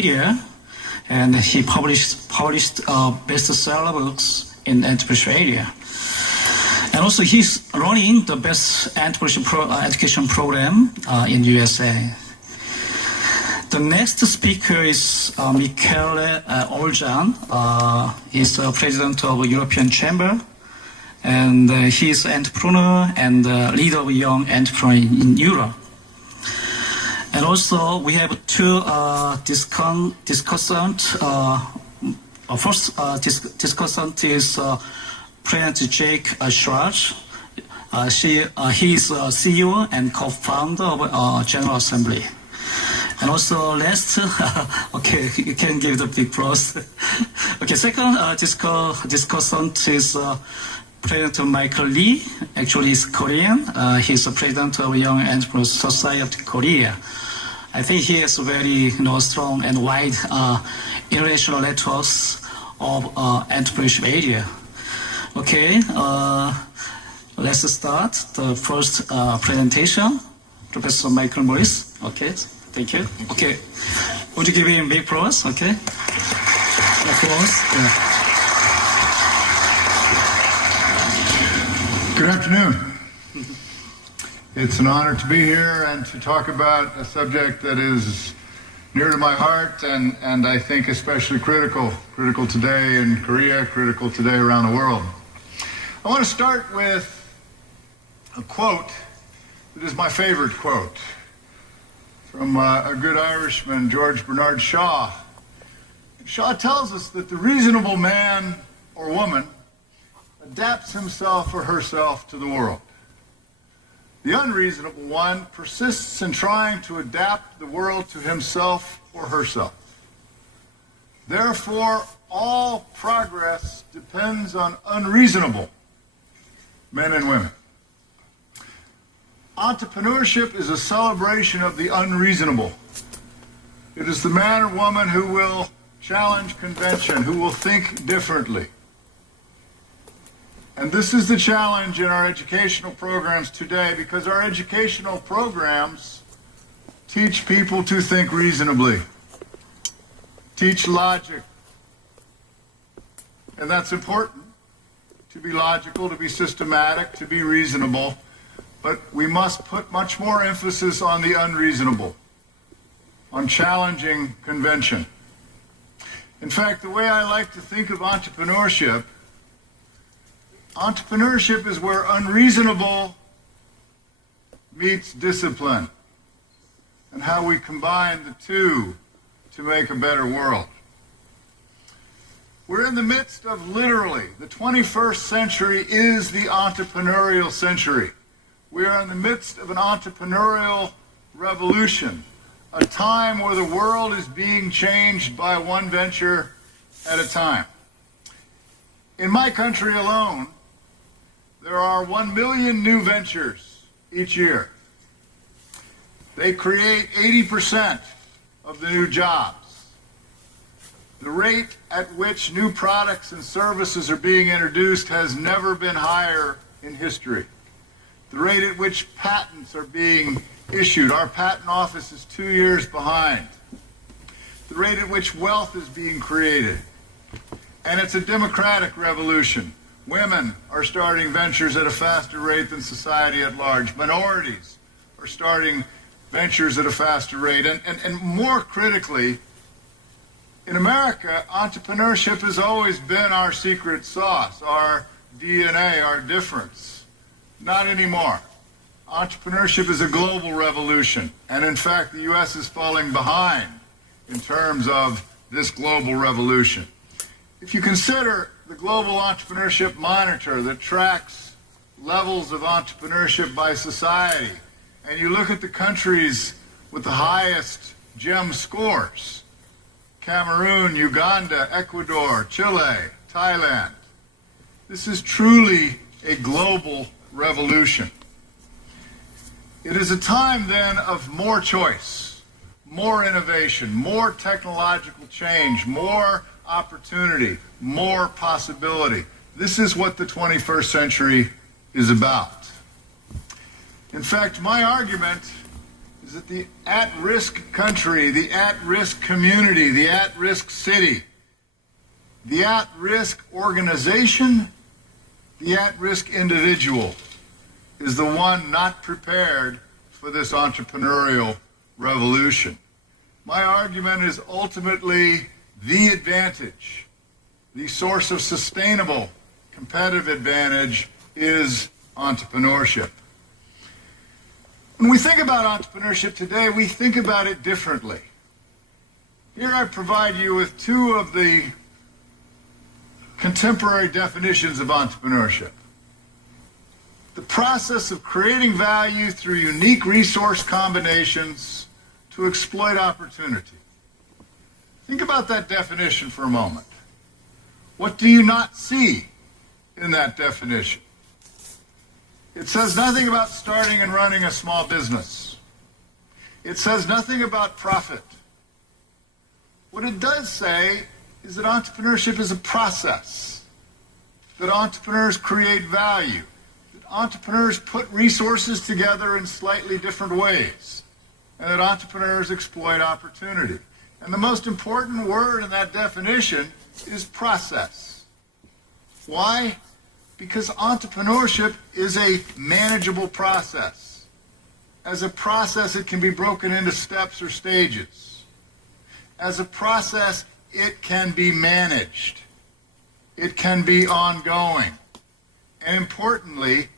media, and he published bestseller books in entrepreneurship area. And also he's running the best entrepreneurship education program in USA. The next speaker is Michele Oljan. He's the president of European Chamber, and he's an entrepreneur and leader of young entrepreneurs in Europe. And also we have two discussants. First discussant is President Jake Schwartz. He is CEO and co-founder of General Assembly. And also last, okay, you can give the big applause. Okay, second discussant is President Michael Lee. Actually, he's Korean. He's the president of Young Entrepreneurs Society of Korea. I think he has very strong and wide international networks of entrepreneurship area. Okay, let's start the first presentation. Professor Michael Morris. Okay. Thank you. Okay. Would you give him big applause? Okay. Applause. Yeah. Good afternoon. It's an honor to be here and to talk about a subject that is near to my heart and I think especially critical today in Korea, critical today around the world. I want to start with a quote that is my favorite quote, from a good Irishman, George Bernard Shaw. Shaw tells us that the reasonable man or woman adapts himself or herself to the world. The unreasonable one persists in trying to adapt the world to himself or herself. Therefore, all progress depends on unreasonable men and women. Entrepreneurship is a celebration of the unreasonable. It is the man or woman who will challenge convention, who will think differently. And this is the challenge in our educational programs today, because our educational programs teach people to think reasonably, teach logic. And that's important, to be logical, to be systematic, to be reasonable. But we must put much more emphasis on the unreasonable, on challenging convention. In fact, the way I like to think of entrepreneurship is where unreasonable meets discipline, and how we combine the two to make a better world. We're in the midst of literally, the 21st century is the entrepreneurial century. We are in the midst of an entrepreneurial revolution, a time where the world is being changed by one venture at a time. In my country alone, there are 1 million new ventures each year. They create 80% of the new jobs. The rate at which new products and services are being introduced has never been higher in history. The rate at which patents are being issued, our patent office is 2 years behind. The rate at which wealth is being created. And it's a democratic revolution. Women are starting ventures at a faster rate than society at large. Minorities are starting ventures at a faster rate. And more critically, in America, entrepreneurship has always been our secret sauce, our DNA, our difference. Not anymore. Entrepreneurship is a global revolution, and in fact, the U.S. is falling behind in terms of this global revolution. If you consider the Global Entrepreneurship Monitor that tracks levels of entrepreneurship by society, and you look at the countries with the highest GEM scores, Cameroon, Uganda, Ecuador, Chile, Thailand, this is truly a global revolution. It is a time then of more choice, more innovation, more technological change, more opportunity, more possibility. This is what the 21st century is about. In fact, my argument is that the at-risk country, the at-risk community, the at-risk city, the at-risk organization, the at-risk individual is the one not prepared for this entrepreneurial revolution. My argument is ultimately the advantage, the source of sustainable competitive advantage is entrepreneurship. When we think about entrepreneurship today, we think about it differently. Here I provide you with two of the contemporary definitions of entrepreneurship. The process of creating value through unique resource combinations to exploit opportunity. Think about that definition for a moment. What do you not see in that definition? It says nothing about starting and running a small business. It says nothing about profit. What it does say is that entrepreneurship is a process, that entrepreneurs create value, that entrepreneurs put resources together in slightly different ways, and that entrepreneurs exploit opportunity. And the most important word in that definition is process. Why? Because entrepreneurship is a manageable process. As a process, it can be broken into steps or stages. As a process, it can be managed. It can be ongoing. And importantly,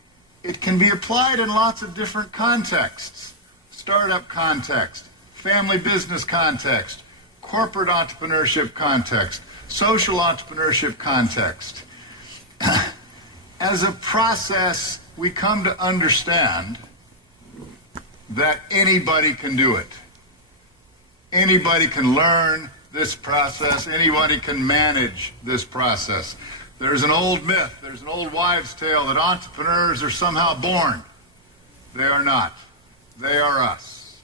it can be applied in lots of different contexts. Startup context, family business context, corporate entrepreneurship context, social entrepreneurship context. As a process, we come to understand that anybody can do it. Anybody can learn this process. Anybody can manage this process. There's an old myth, there's an old wives' tale that entrepreneurs are somehow born. They are not. They are us.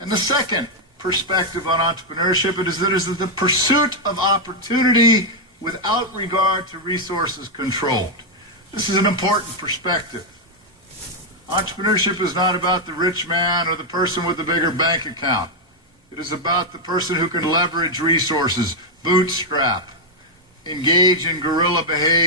And the second perspective on entrepreneurship is that it is the pursuit of opportunity without regard to resources controlled. This is an important perspective. Entrepreneurship is not about the rich man or the person with the bigger bank account. It is about the person who can leverage resources, bootstrap, engage in guerrilla behavior.